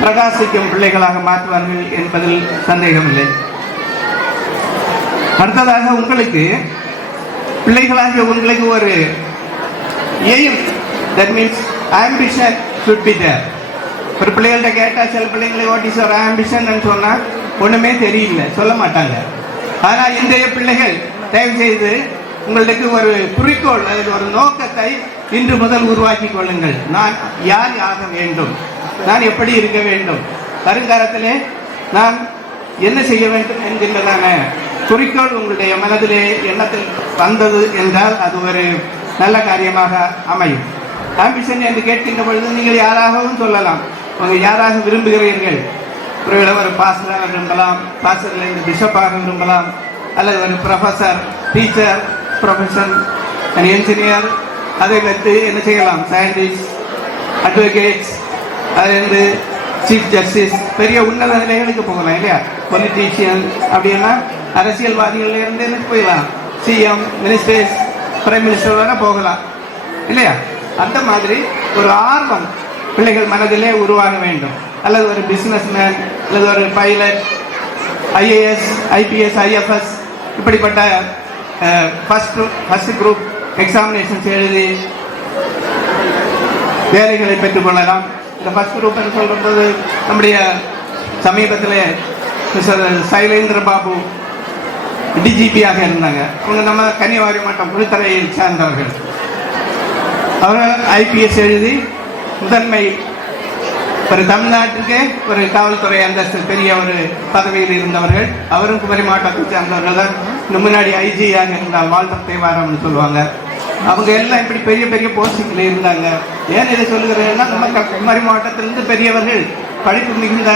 பிரகாசிக்கும் பிள்ளைகளாக மாற்றுவார்கள் என்பதில் சந்தேகமில்லை. அடுத்ததாக உங்களுக்கு பிள்ளைகளாக உங்களுக்கு ஒரு aim, that means ambition should be there. ஒரு பிள்ளைகள்கிட்ட கேட்டால் சில பிள்ளைங்களை வாட் இஸ் யுவர் ஆம்பிஷன் சொன்னால் ஒன்றுமே தெரியல, சொல்ல மாட்டாங்க. ஆனால் இன்றைய பிள்ளைகள் தயவு செய்து உங்களுக்கு ஒரு குறிக்கோள், அதில் ஒரு நோக்கத்தை இன்று முதல் உருவாக்கி கொள்ளுங்கள். நான் யார் ஆக வேண்டும், நான் எப்படி இருக்க வேண்டும், வருங்காலத்திலே நான் என்ன செய்ய வேண்டும் என்கின்றதான குறிக்கோள் உங்களுடைய மனதிலே எண்ணத்தில் வந்தது என்றால் அது ஒரு நல்ல காரியமாக அமையும். ஆம்பிஷன் என்று கேட்கின்ற பொழுது நீங்கள் யாராகவும் சொல்லலாம். உங்கள் யாராக விரும்புகிறீர்கள்? ஒருவேளை ஒரு பாஸ்டராக விரும்பலாம், பாஸ்டர்லேருந்து பிஷப்பாக விரும்பலாம், அல்லது ஒரு ப்ரொஃபஸர், டீச்சர், ப்ரொஃபஷன், என்ஜினியர், அதை வைத்து என்ன செய்யலாம்? சயின்டிஸ்ட், அட்வொகேட்ஸ், அதுலேருந்து சீஃப் ஜஸ்டிஸ், பெரிய உன்னத நிலைகளுக்கு போகலாம் இல்லையா? பொலிட்டீஷியன் அப்படின்னா அரசியல்வாதிகள்லேருந்து என்ன போயிடலாம்? சிஎம், மினிஸ்டர்ஸ், பிரைம் மினிஸ்டர் வரை போகலாம் இல்லையா? அந்த மாதிரி ஒரு ஆர்வம் பிள்ளைகள் மனதிலே உருவாக வேண்டும். அல்லது ஒரு பிஸ்னஸ்மேன், அல்லது ஒரு பைலட், ஐஏஎஸ், ஐபிஎஸ், ஐஎஃப்எஸ், இப்படிப்பட்ட ஃபர்ஸ்ட் குரூப் எக்ஸாமினேஷன்ஸ் எழுதி வேலைகளை பெற்றுக்கொள்ளலாம். இந்த ஃபர்ஸ்ட் குரூப் என்று சொல்லும்போது நம்முடைய சமீபத்தில் மிஸ்டர் சைலேந்திர பாபு டிஜிபியாக இருந்தாங்க. அவங்க நம்ம கன்னியாகுமரி மாவட்டம் புதுத்துறையை சார்ந்தவர்கள். அவர்கள் ஐபிஎஸ் எழுதி முதன்மை ஒரு தமிழ்நாட்டுக்கு ஒரு காவல்துறை அந்தஸ்து பெரிய ஒரு பதவியில் இருந்தவர்கள். அவரும் குமரி மாவட்டத்தை சார்ந்தவர்கள் தான். முன்னாடி ஐஜியாக இருந்தால் வால்டர் தேவாரம்னு சொல்லுவாங்க. அவங்க எல்லாம் இப்படி பெரிய பெரிய போஸ்டிங்கில் இருந்தாங்க. ஏன் இதை சொல்லுகிறேன்னா, நம்ம குமரி மாவட்டத்திலிருந்து பெரியவர்கள், படிப்பு மிகுந்த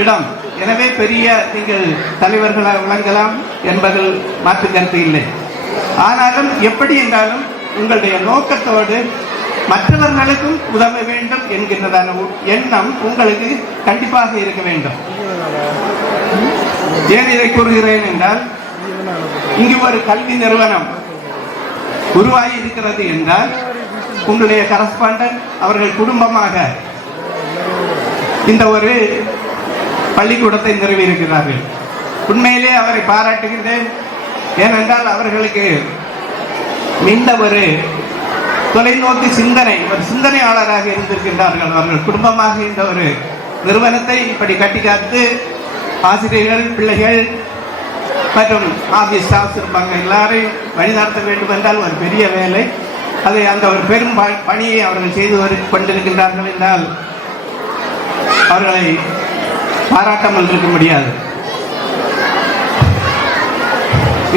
இடம், எனவே பெரிய நீங்கள் தலைவர்களாக விளங்கலாம் என்பதில் மாற்று கருத்து இல்லை. ஆனாலும் எப்படி என்றாலும் உங்களுடைய நோக்கத்தோடு மற்றவர்களுக்கும் உதவ வேண்டும் என்கின்றதான எண்ணம் உங்களுக்கு கண்டிப்பாக இருக்க வேண்டும். ஏன் இதை கூறுகிறேன் என்றால், இங்கு ஒரு கல்வி நிறுவனம் உருவாகி இருக்கிறது என்றால் உங்களுடைய கரஸ்பாண்டன்ட் அவர்கள் குடும்பமாக இந்த ஒரு பள்ளிக்கூடத்தை நிறுவி இருக்கிறார்கள். உண்மையிலே அவரை பாராட்டுகின்றேன். ஏனென்றால் அவர்களுக்கு இந்த ஒரு தொலைநோக்கு சிந்தனை, ஒரு சிந்தனையாளராக இருந்திருக்கின்றார்கள். அவர்கள் குடும்பமாக இந்த ஒரு நிறுவனத்தை இப்படி கட்டி காத்து ஆசிரியர்கள், பிள்ளைகள் மற்றும் ஆஃபீஸ் ஸ்டாஃப்ஸ் இருப்பாங்க, எல்லாரையும் வழிநடத்த வேண்டும் என்றால் ஒரு பெரிய வேலை. அதை அந்த ஒரு பெரும் பணியை அவர்கள் செய்து கொண்டிருக்கின்றார்கள் என்றால் அவர்களை பாராட்டாமல் இருக்க முடியாது.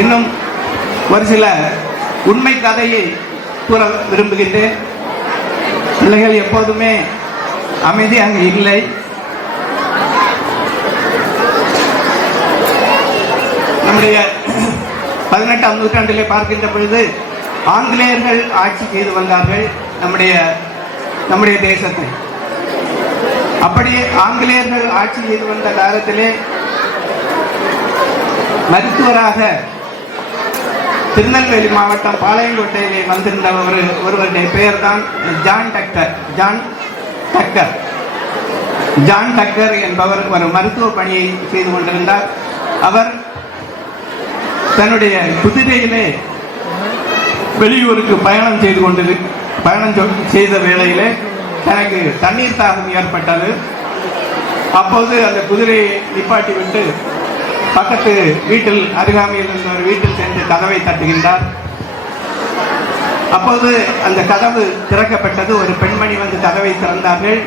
இன்னும் ஒரு சில உண்மை கதையை கூற விரும்புகின்றேன். பிள்ளைகள் எப்போதுமே அமைதியாக இல்லை. நம்முடைய 18ஆம் நூற்றாண்டிலே பார்க்கின்ற பொழுது ஆங்கிலேயர்கள் ஆட்சி செய்து வந்தார்கள் நம்முடைய தேசத்தை. அப்படியே ஆங்கிலேயர்கள் ஆட்சி செய்து வந்த காலத்திலே மருத்துவராக திருநெல்வேலி மாவட்டம் பாளையங்கோட்டையிலே வந்திருந்த ஒருவருடைய பெயர் தான் ஜான் டக்கர் என்பவர் ஒரு மருத்துவ பணியை செய்து கொண்டிருந்தார். அவர் தன்னுடைய குதிரையிலே வெளியூருக்கு பயணம் செய்த வேளையிலே தனக்கு தண்ணீர் தாகம் ஏற்பட்டது. அப்போது அந்த குதிரையை நிப்பாட்டி விட்டு பக்கத்து வீட்டில், அருகாமையில் இருந்த ஒரு வீட்டில் சென்று கதவை தட்டுகின்றார். அப்போது அந்த கதவு திறக்கப்பட்டது. ஒரு பெண்மணி வந்து கதவை திறந்தார்கள்.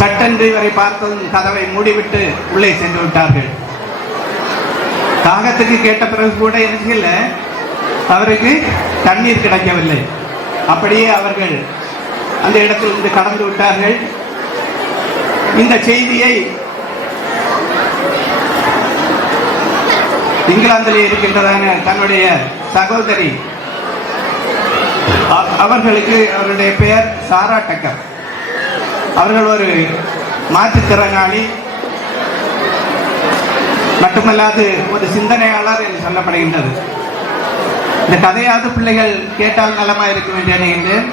சட்டென்று இவரை பார்த்ததும் கதவை மூடிவிட்டு உள்ளே சென்று விட்டார்கள். தாகத்துக்கு கேட்ட பிறகு கூட எனக்கு இல்லை, அவருக்கு தண்ணீர் கிடைக்கவில்லை. அப்படியே அவர்கள் அந்த இடத்தில் இருந்து கடந்து விட்டார்கள். இந்த செய்தியை இங்கிலாந்திலே இருக்கின்றதான தன்னுடைய சகோதரி, அவர்களுக்கு அவருடைய பெயர் சாரா டக்கர், அவர்கள் ஒரு மாற்றுத்திறனாளி மட்டுமல்லாது ஒரு சிந்தனையாளர் என்று சொல்லப்படுகின்றது. இந்த கதையாவது பிள்ளைகள் கேட்டால் நலமாக இருக்கும் என்று நினைக்கின்றேன்.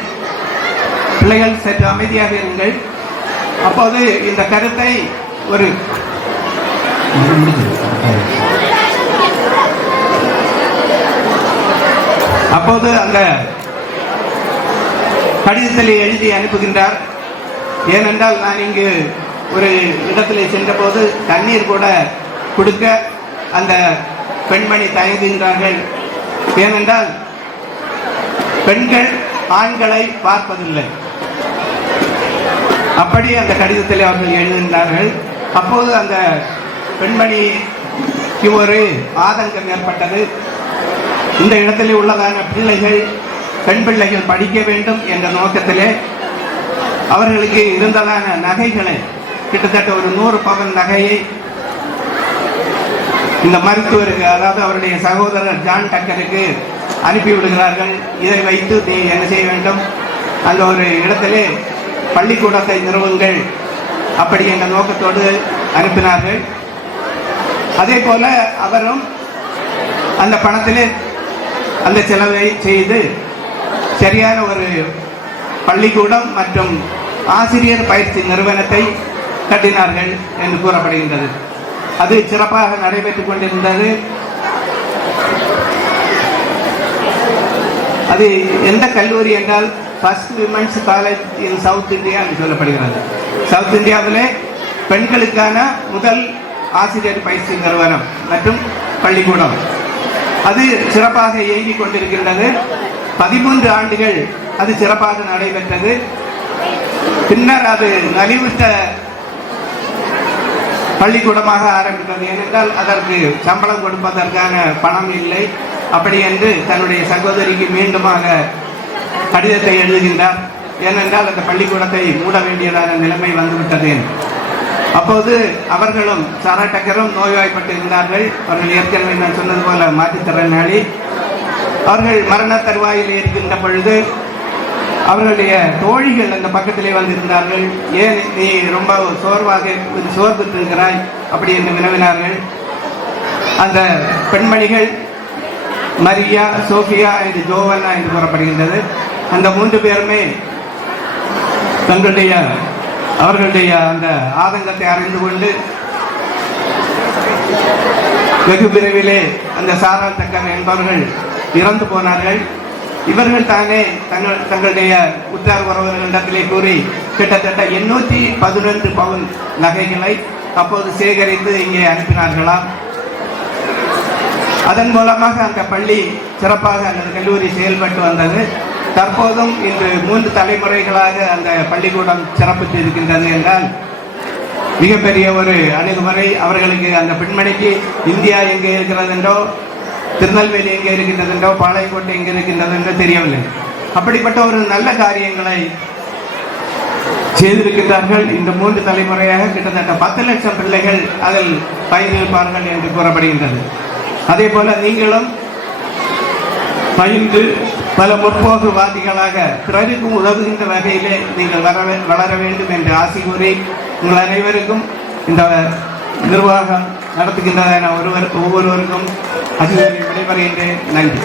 பிள்ளைகள் சற்று அமைதியாக இருங்கள். அப்போது இந்த கருத்தை ஒரு அப்போது அந்த கடிதத்தில் எழுதி அனுப்புகின்றார். ஏனென்றால் நான் இங்கு ஒரு இடத்திலே சென்றபோது தண்ணீர் கூட கொடுக்க அந்த பெண்மணி தயங்குகின்றார்கள். ஏனென்றால் பெண்கள் ஆண்களை பார்ப்பதில்லை. அப்படி அந்த கடிதத்தில் அவர்கள் எழுதுகின்றார்கள். அப்போது அந்த பெண்மணிக்கு ஒரு ஆதங்கம் ஏற்பட்டது. இந்த இடத்திலே உள்ளதான பிள்ளைகள், பெண் பிள்ளைகள் படிக்க வேண்டும் என்ற நோக்கத்திலே அவர்களுக்கு இருந்ததான நகைகளை கிட்டத்தட்ட ஒரு 100 பவன் நகையை இந்த மருத்துவருக்கு, அதாவது அவருடைய சகோதரர் ஜான் டக்கருக்கு அனுப்பி விடுகிறார்கள். இதை வைத்து நீ என்ன செய்ய வேண்டும், அந்த ஒரு இடத்திலே பள்ளிக்கூடத்தை நிறுவுங்கள் அப்படி என்ற நோக்கத்தோடு அனுப்பினார்கள். அதே போல அவரும் அந்த பணத்திலே அந்த செலவை செய்து சரியான ஒரு பள்ளிக்கூடம் மற்றும் ஆசிரியர் பயிற்சி நிறுவனத்தை கட்டினார்கள் என்று கூறப்படுகின்றது. அது சிறப்பாக நடைபெற்றுக் கொண்டிருந்தது. அது எந்த கல்லூரி என்றால் first women's college in South India என்று சொல்லப்படுகிறது. சவுத் இந்தியாவிலே பெண்களுக்கான முதல் ஆசிரியர் பயிற்சி நிறுவனம் மற்றும் பள்ளிக்கூடம் அது சிறப்பாக இயங்கிக் கொண்டிருக்கின்றது. 13 ஆண்டுகள் அது சிறப்பாக நடைபெற்றது. பின்னர் அது நலிவுற்ற பள்ளிக்கூடமாக ஆரம்பித்தது. ஏனென்றால் அதற்கு சம்பளம் கொடுப்பதற்கான பணம் இல்லை. அப்படி என்று தன்னுடைய சகோதரிக்கு மீண்டுமாக கடிதத்தை எழுதுகின்றார். ஏனென்றால் அந்த பள்ளிக்கூடத்தை மூட வேண்டியதான நிலைமை வந்துவிட்டது. அப்போது அவர்களும் சாரா டக்கரும் நோய்வாய்ப்பட்டு இருந்தார்கள். அவர்கள் ஏற்கனவே நான் சொன்னது போல மாற்றுத்திறனாளி. அவர்கள் மரண தருவாயில் இருக்கின்ற பொழுது அவர்களுடைய தோழிகள் அந்த பக்கத்திலே வந்திருந்தார்கள். ஏன் நீ ரொம்ப சோர்வுற்று இருக்கிறாய் அப்படி என்று வினவினார்கள். அந்த பெண்மணிகள் மரியா, சோஃபியா என்று ஜோவன்னா என்று கூறப்படுகின்றது. அந்த 3 பேருமே அவர்களுடைய அந்த ஆதங்கத்தை அறிந்து கொண்டு வெகு விரைவிலே அந்த சாரா டக்கர் என்பவர்கள் இறந்து போனார்கள். இவர்கள் தானே தங்களுடைய உற்றார் உறவினர்களிடத்திலே கூறி கிட்டத்தட்ட 812 பவுன் நகைகளை அப்போது சேகரித்து இங்கே அனுப்பினார்களாம். அதன் மூலமாக அந்த பள்ளி சிறப்பாக அந்த கல்லூரி செயல்பட்டு வந்தது. தற்போதும் இன்று 3 தலைமுறைகளாக அந்த பள்ளிக்கூடம் சிறப்பித்து இருக்கின்றது என்றால் மிகப்பெரிய ஒரு அணுகுமுறை. அவர்களுக்கு அந்த பெண்மணிக்கு இந்தியா எங்கே இருக்கிறது என்றோ, திருநெல்வேலி எங்கே இருக்கின்றது என்றோ, பாளையங்கோட்டை எங்கே இருக்கின்றது என்றோ தெரியவில்லை. அப்படிப்பட்ட ஒரு நல்ல காரியங்களை செய்திருக்கின்றார்கள். இந்த 3 தலைமுறையாக கிட்டத்தட்ட 10 லட்சம் பிள்ளைகள் அதில் பயிர்ப்பார்கள் என்று கூறப்படுகின்றது. அதே போல நீங்களும் பயின்று பல முற்போக்குவாதிகளாக பிறருக்கும் உதவுகின்ற வகையிலே நீங்கள் வளர வேண்டும் என்று ஆசை கூறி உங்கள் அனைவருக்கும் இந்த நிர்வாகம் நடத்துகின்றதான ஒவ்வொருவருக்கும் விடைபெறுகின்றேன். நன்றி.